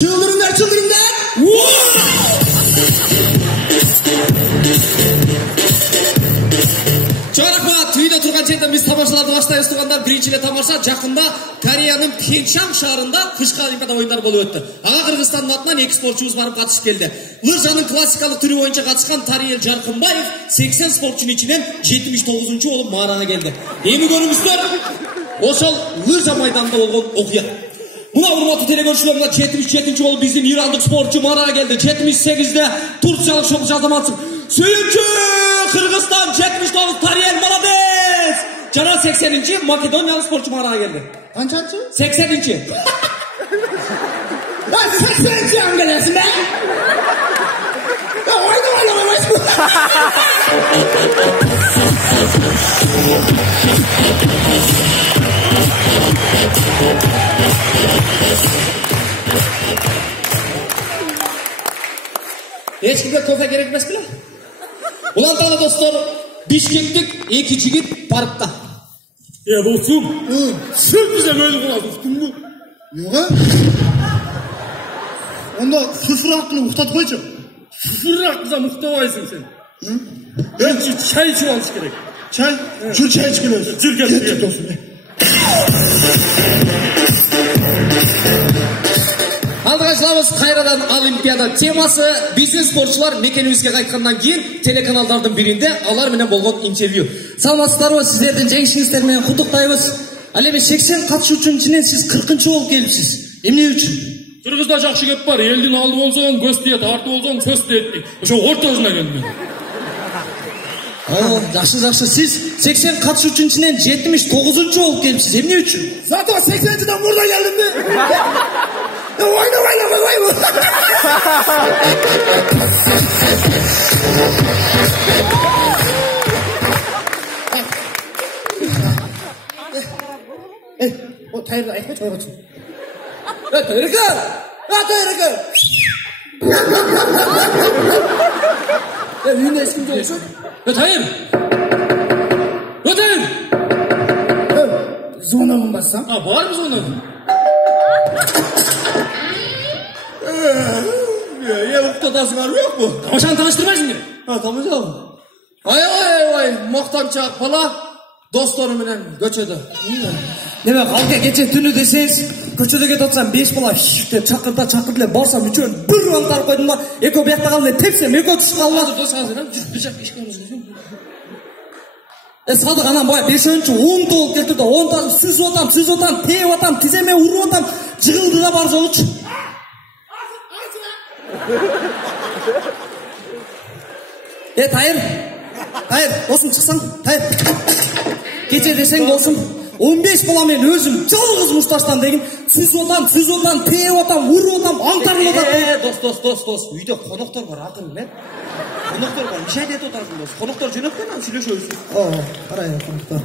Çıldırınlar. Çorak tüyde turgan жерден biz тамашаларды баштайбыз тургандар. Биринчи эле тамаша жакында Кореянын Пхенчхан шаарында кышкы олимпиада оюндары болуп өттү. Ага Кыргызстандын атынан 2 спортчубуз барып катышып келди. Лыжанын классикалык түрү боюнча катышкан Тариел Жаркынбаев 80 спортчунун ичинен 79-чу болуп маарага келди. Эми көрүңүздөр ошол лыжа майданында болгон окуя. Мына урматтуу телекөрүүчүлөр, 77-чи болуп биздин ирандык спортчу маарага келди. 78-де турциялык шоқчу азамат Сүйүнчү Кыргызстан 79 Тариел молодец. Жана 80-чи Македониялык спортчу маарага келди. Канчанчы? 80-чи. 80-чи аңгелесин бе? Ойнайсың. Ешкімге кофе керек емес білем. Уланталы достор, Бишкектик 2 жигит барыпта. Болсун. Сен бизе мөйлү кыласың, уктуңбу? Yok. Onda sıfır hakkını muhtat koyacağım. Sıfırrak bize muhtavayısın sen. Önce çay içip alış gerek. Çay? Şu çay çıkıyoruz. Zirket. Getir olsun. Алдыгачыларыбыз кайрадан олимпиада темасы биздин спортчулар мекенибизге кайткандан кийин телеканалдардын биринде алар менен болгон интервью. Саламатсыздарбы, сиздердин жеңишиңиздер менен куттуктайбыз. Ал эми 80 катышуучунун ичинен сиз 40-чы болуп келипсиз. Эмне үчүн? Кыргызда жакшы кеп бар. Элдин алды болсоң көз тиет, арты болсоң көз тиет. Ошо ортосуна келдим. Жакшы. Сиз 80 катышуучунун ичинен 79-чу болуп келипсиз. Эмне үчүн? Zaten 80'den burada geldim de. Oyna. O tayırda ayakta çoğu açın. Tayırıkı. Yine eskimci olsun. Tayır. Zona mı bassam? Var mı zona? Uktadası var yok mu? Tamашаны таныштырбайсың бе? Tamam. Ай, мактанчак бала достору менен көчөдө. Неме калка кече түнү десеңиз, көчөдө кетип атсам 5 бала деп чакырта эле барсам үчөөн бир аңтарып койдум да, экөө биякта калды, тепсем экөө түшүп калды. Садык анан бая 5-чү 10 болуп кетти да, 10 сүзүп атам, тееп атам, тиземе уруп атам, жыгылды да бар жолучу. Тайыр, болсун чыксаң, Тайыр. Кече десең болсун, 15 бала мен өзүм жалгыз мушташтан деген, сүзүп атам, тееп атам, уруп атам, аңтарып атам. Дос, үйдө коноктор бар, акын мен. Коноктор бар, иш айтып атасың дос. Коноктор жөнөткөн, анан сүйлөшөбүз. Карай, коноктор.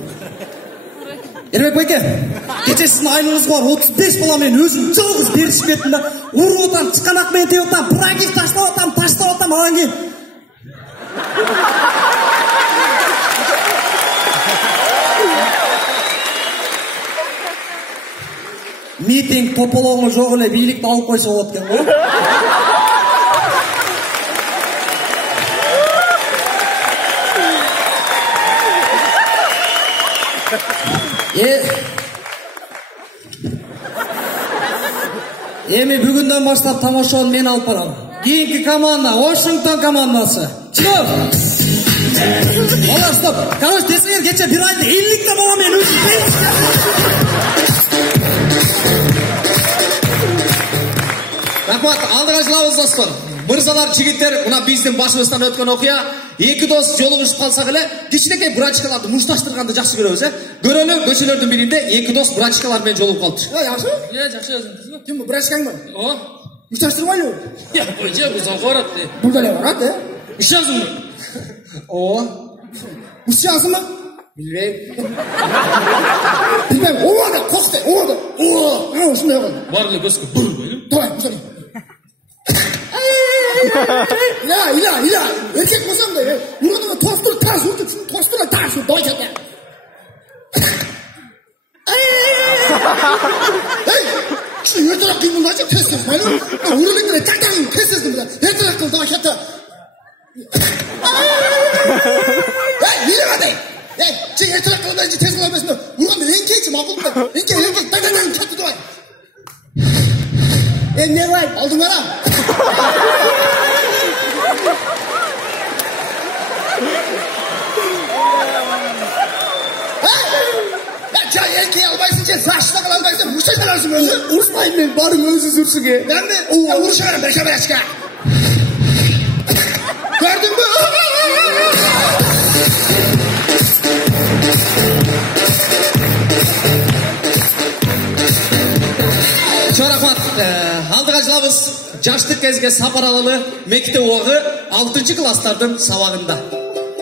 Эрбек байке, кече сиздин айлыгыңыз бар, 35 бала мен өзүм жалгыз беришип кеттим да, уруп атам, чыканак менен тееп атам, прагив таштап атам, анан кийин митинг тополоңу жок эле бийликти алып койсо болот экен го. Эми бүгүндөн баштап тамашаны мен алып барам. Кийинки команда Вашингтон командасы. Чыгып. Бала стоп. Короче, десеңер кече бир айда 50 та бала мен өзүм. Рахмат, алдыгачыларыбыз достор. Мырзалар, жигиттер, мына биздин башыбыздан өткөн окуя. Эки дос жолугушуп калсак эле, кичинекей брачкаларды мушташтырганды жакшы көрөбүз, Көрөлү, көчөлөрдүн биринде эки дос брачкалар менен жолугуп калыптыр. Жакшы? Жакшы өзүңүз. Ким bu брачкаң бар? Мушташтырбайлы? Бөжө бузалга барат. Burada ne var hadi? Ишазыңбы? Müşyazı mı? Билбейм. Bilmem. Ovada, koktu, ovada. Şunu yapalım. Бар эле көзгө бур койдум. Tamam, güzel. İla. Erkek olsam da ya. Buranın tostunu taş vurdu. Doyacaklar. Hey! Şu yurtlara kıyımını açıp test et. Urulingre taqtang kesesdim bilan. Ertaroq qil daha katta. Hey, yine hadi. Hey, sen ertaroq qildan tez qilolmasmi? Urganda enkechi ma'qulmi? Enke taqtang katta doy. Ne var? Aldın bana. Ya erkeği albaysın ki saçla albaysın. Vursa kalarsın özü. Vurmayın ben. Barım özü sürsün ki. Ben mi? Ya vuruşa verin. Beşe çıkar. Gördün mü? Çorakmat, aldık acılamız Жаштык кезге сапар алалы мектеп уагы 6 класстардын сабагында.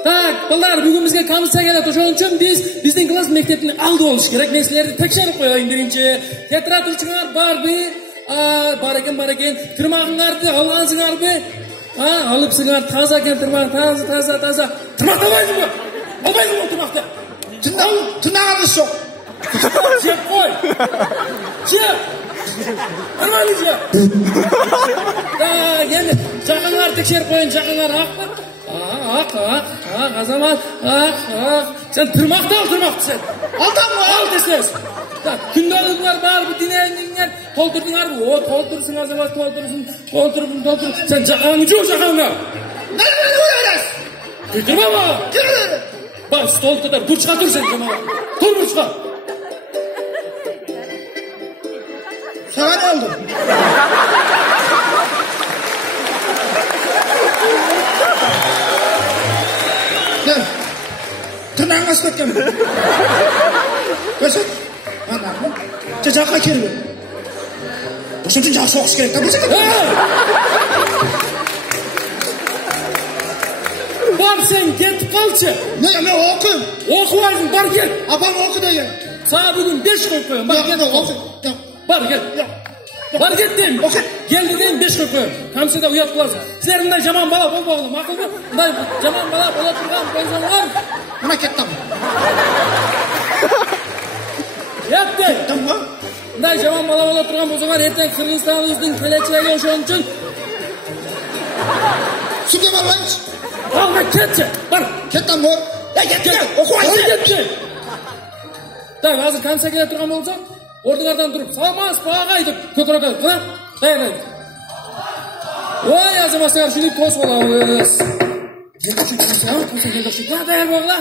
Так, балдар, бүгүн бизге комиссия келет. Ошон үчүн биздин класс мектептин алды болуш керек. Нерселерди текшерип коелу биринчи. Тетрадь турчуңар барбы? Бар экен. Тырмагыңарды алгансыңарбы? Алыпсыңар, таза экен тырмак, таза. Тырмактабайсыңбы? Албайсыңбы тырмакты? Тырнагыңыз жок. Жеп кой. Жеп. Нормально жеп. Так, эми жакыңар текшерип коюн, жакыңар акпы? Ак, Азамат, Sen tırmakta al tırmaktı sen. Al deseniz. Gündalığınlar var, bu dinleyenler toldurdular mı? O toldursun Azamat, toldursun. Sen çakağını çok çakağına. Nereden uyarız? Götürme bana. Bak stol kadar burçka dur sen camaat. Dur burçka. Sana ne oldu? Ne? Tırnağın nasıl etken? Görsün. Anladın mı? Cacakla keriyor. Boşun için cak soğuk gerek. Tabii sen. Var sen git kalça. Ne okuyun? Okuvarsın var git. Abam oku diye. Sana bugün 5 koyuyorum. Bak git oku. Var git. Var git deyim. Gel dedim 5 koyuyorum. Kamsada uyat kılarsın. Sizlerin de jaman bala bol bağlı. Makıl mı? Bunday jaman bala bola turgan koysan var. Buna kettim. Yap dey. Tamam. Bunday jaman bala bola turgan bolsa var. Erten Kırgızstan'ın kelechegi oşon üçün. Sütü var lan. Al bak ketçe. Var. Kettim bu. Ya kettim. Okuyayım. Ketçe. Tak hazır kamsa kele turgan bolsa. Ordulardan durup salmaz bağaydık köküne koyup dayanaydı. Oy Azamazlar şimdi toz olamız. Şimdi çünkü sen kimse geldi şu kadar dayan bağla.